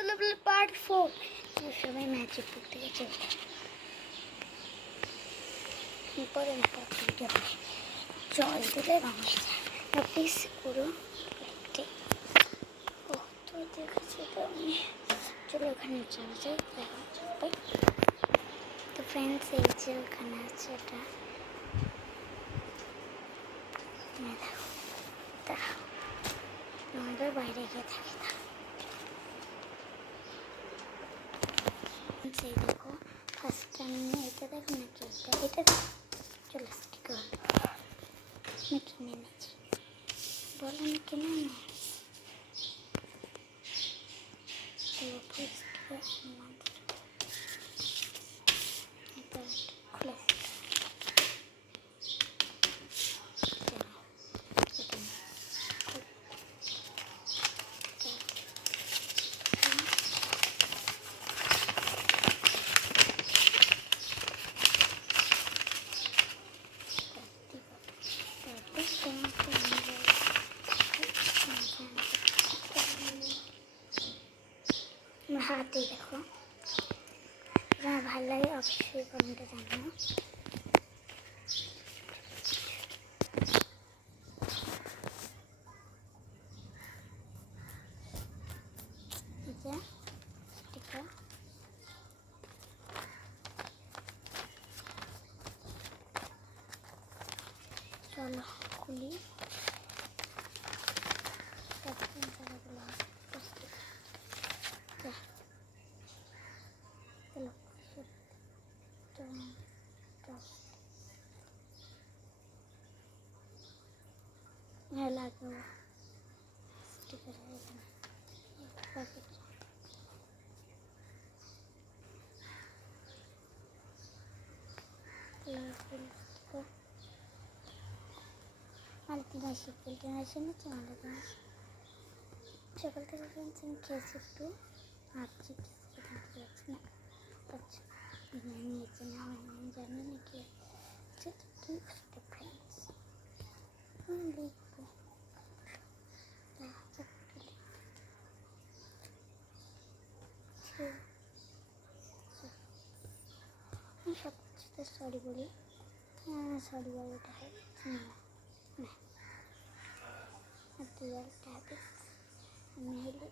Part 4। সবাই magic পড়তে গেছে পরে জল দিলে রঙ হয়ে যায়। প্লিজ করো ও তো দেখেছি তো আমি। চলো ওখানে চলে যাই, দেখা যাবে। তো ফ্রেন্ডস এই যে ওখানে আছে এটা, দেখো আমাদের বাইরে গিয়ে থাকি। সেই দেখো ফার্স্ট আমি এটা দেখো নাকি এটা চলে স্টিকার আমি কিনে নিয়েছি। বলো না কিনে না খুলে হাতে দেখো। তোমার ভালো লাগে অবশ্যই কমেন্টে জানাও। স্টিকার চলো খুলি। লাগাবো স্টিকার সকাল থেকে ফ্রেন্ডস আমি খেয়েছি একটু আর চিপস খেয়েছি না। আচ্ছা নিয়েছি না আমি জানি না কি ফ্রেন্ডস লিখবো সব কিছুতে সরি বলি। সরি বলি এটা রিয়ালটা আমি হলে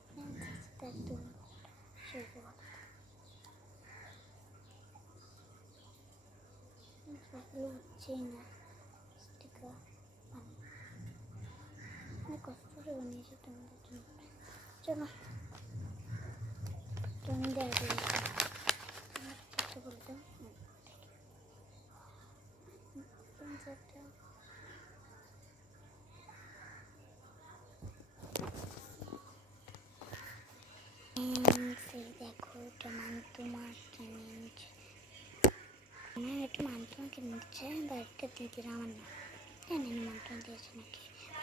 একদম সত্যি হচ্ছেই না। স্টিকার অনেক কষ্ট করে বানিয়েছি তোমাদের জন্য। চলো তুমি দেখো বলতাম সেই দেখো এটা মান্তুমার চ্যালেঞ্জ। আমার একটু মান্তুমা কিনে দিচ্ছে বাড়িটা দিদিরা আমার না জানি না মান্তুমা দিয়েছে নাকি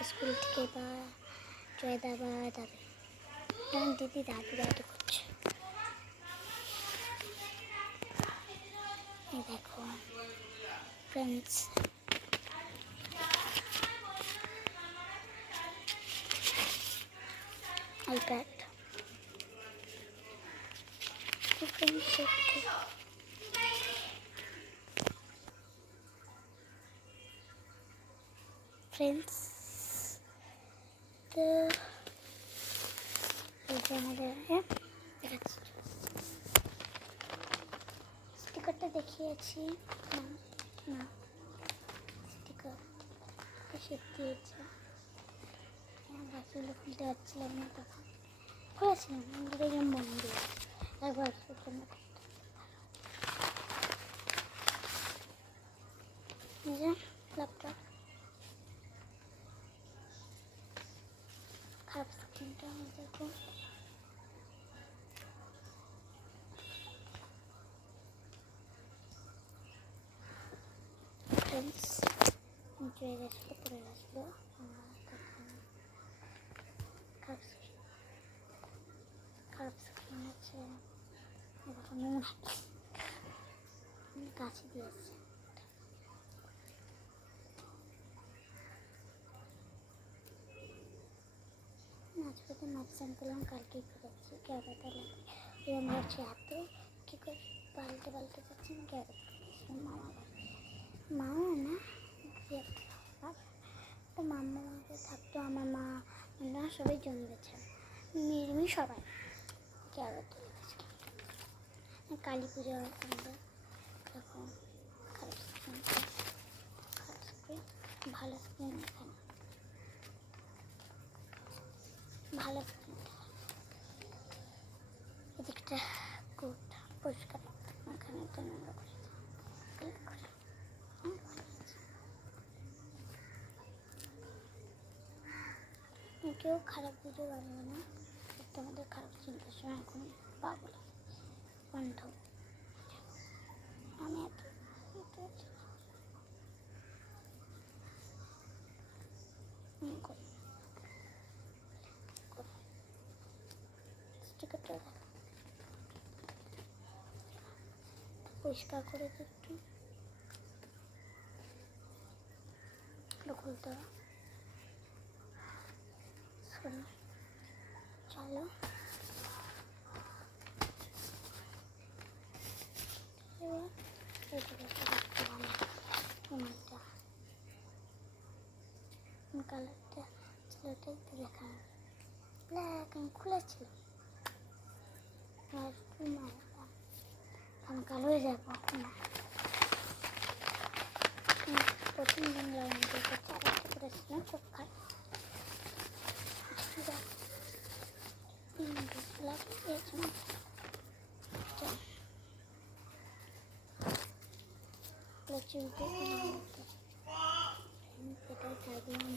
স্কুল থেকে বা জয়দা বা দাদু দিদি দাদু করছে। এই দেখো ফ্রেন্ডস আইপ্যাড ফ্রেন্ডস তো এই যে আমাদের দেখাচ্ছি স্টিকারটা দেখিয়েছি না স্টিকার এসে দিয়েছে। বাকিগুলো খুলতে পারছিলাম না তখন খুলেছিলাম দেখলাম বন্ধ একবার জন্য ল্যাপটপ খারাপ স্ক্রিনটা দেখো। ফ্রেন্ডস চলে গেছিলো পড়ে গেছিলো খারাপ স্ক্রিন আছে এরকম কাছে দিয়েছে। আজকে অপশান করলাম কালকেই করেছি, ক্যামেরাটা লাগে এরকম হচ্ছে এত কী করে পাল্টে পাল্টে যাচ্ছি না ক্যামেরা মামা মামা না তো মাম্মা মাকে থাকতো আমার মা না সবাই জন্মেছে মেয়ের সবাই ক্যামেরাটা লেগেছে। কালী পুজো হয় আমাদের তখন খারাপ স্ক্রিন ভালো স্ক্রিন এখানে ভালো স্ক্রিন এদিকটা গুড পরিষ্কার এখানে তো নোংরা করে ক্লিক করে কেউ খারাপ ভিডিও বানাবে না, তোমাদের খারাপ চিন্তার সময় এখন পাগল বন্ধ। আমি এত স্টিকারটা পরিষ্কার করে একটু খুলতে হবে। চলো কালারটা ছেলেটা একটু দেখা ব্ল্যাক আমি খুলেছিল আর আমি কালো হয়ে যাবো না প্রথম দিন লাগাতে চারটা করেছিলাম খুব খারাপ লাগিয়েছিলাম চুলতে এটা থাকলাম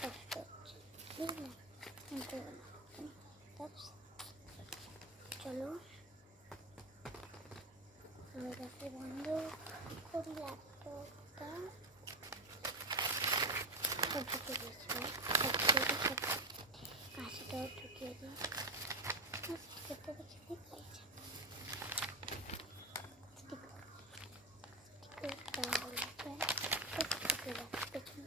কষ্ট হচ্ছে বুঝলাম চলো আমার কাছে বন্ধ করি ল্যাপটপটা ঢুকিয়ে দিয়েছিলাম কাশিটাও ঢুকিয়ে দিই খেতে বেশি দিই খাইছে পেছনে